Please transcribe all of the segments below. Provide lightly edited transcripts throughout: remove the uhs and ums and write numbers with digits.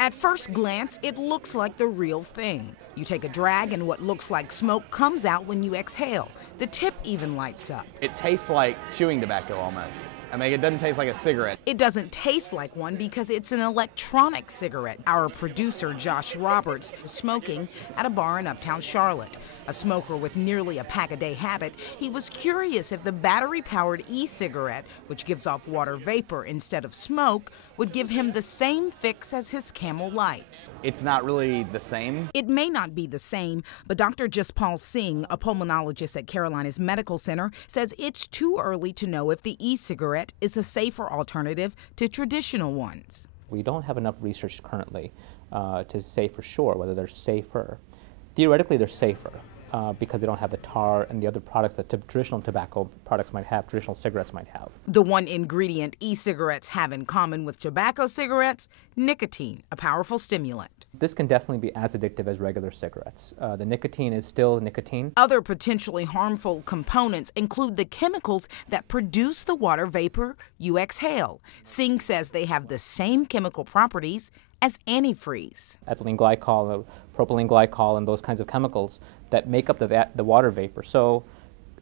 At first glance, it looks like the real thing. You take a drag and what looks like smoke comes out when you exhale. The tip even lights up. It tastes like chewing tobacco almost. I mean, it doesn't taste like a cigarette. It doesn't taste like one because it's an electronic cigarette. Our producer, Josh Roberts, is smoking at a bar in uptown Charlotte. A smoker with nearly a pack-a-day habit, he was curious if the battery-powered e-cigarette, which gives off water vapor instead of smoke, would give him the same fix as his Camel Lights. It's not really the same. It may not be the same, but Dr. Jaspal Singh, a pulmonologist at Carolinas Medical Center, says it's too early to know if the e-cigarette is a safer alternative to traditional ones. We don't have enough research currently to say for sure whether they're safer. Theoretically, they're safer because they don't have the tar and the other products that traditional tobacco products might have, traditional cigarettes might have. The one ingredient e-cigarettes have in common with tobacco cigarettes: nicotine, a powerful stimulant. This can definitely be as addictive as regular cigarettes. The nicotine is still nicotine. Other potentially harmful components include the chemicals that produce the water vapor you exhale. Singh says they have the same chemical properties as antifreeze. Ethylene glycol, propylene glycol, and those kinds of chemicals that make up the water vapor. So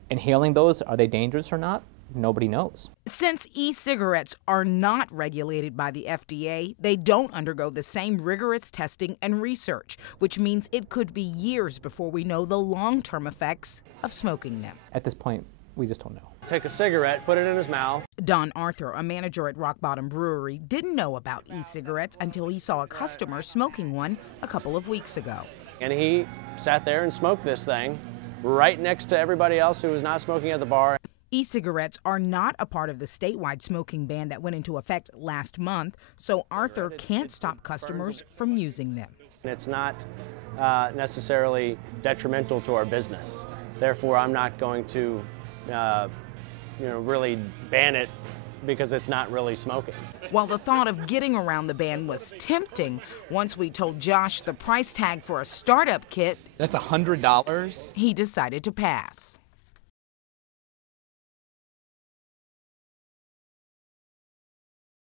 inhaling those, are they dangerous or not? Nobody knows. Since e-cigarettes are not regulated by the FDA, they don't undergo the same rigorous testing and research, which means it could be years before we know the long-term effects of smoking them. At this point, we just don't know. Take a cigarette, put it in his mouth. Don Arthur, a manager at Rock Bottom Brewery, didn't know about e-cigarettes until he saw a customer smoking one a couple of weeks ago. And he sat there and smoked this thing right next to everybody else who was not smoking at the bar. E-cigarettes are not a part of the statewide smoking ban that went into effect last month, so Arthur can't stop customers from using them. It's not necessarily detrimental to our business. Therefore, I'm not going to really ban it because it's not really smoking. While the thought of getting around the ban was tempting, once we told Josh the price tag for a startup kit, That's $100. he decided to pass.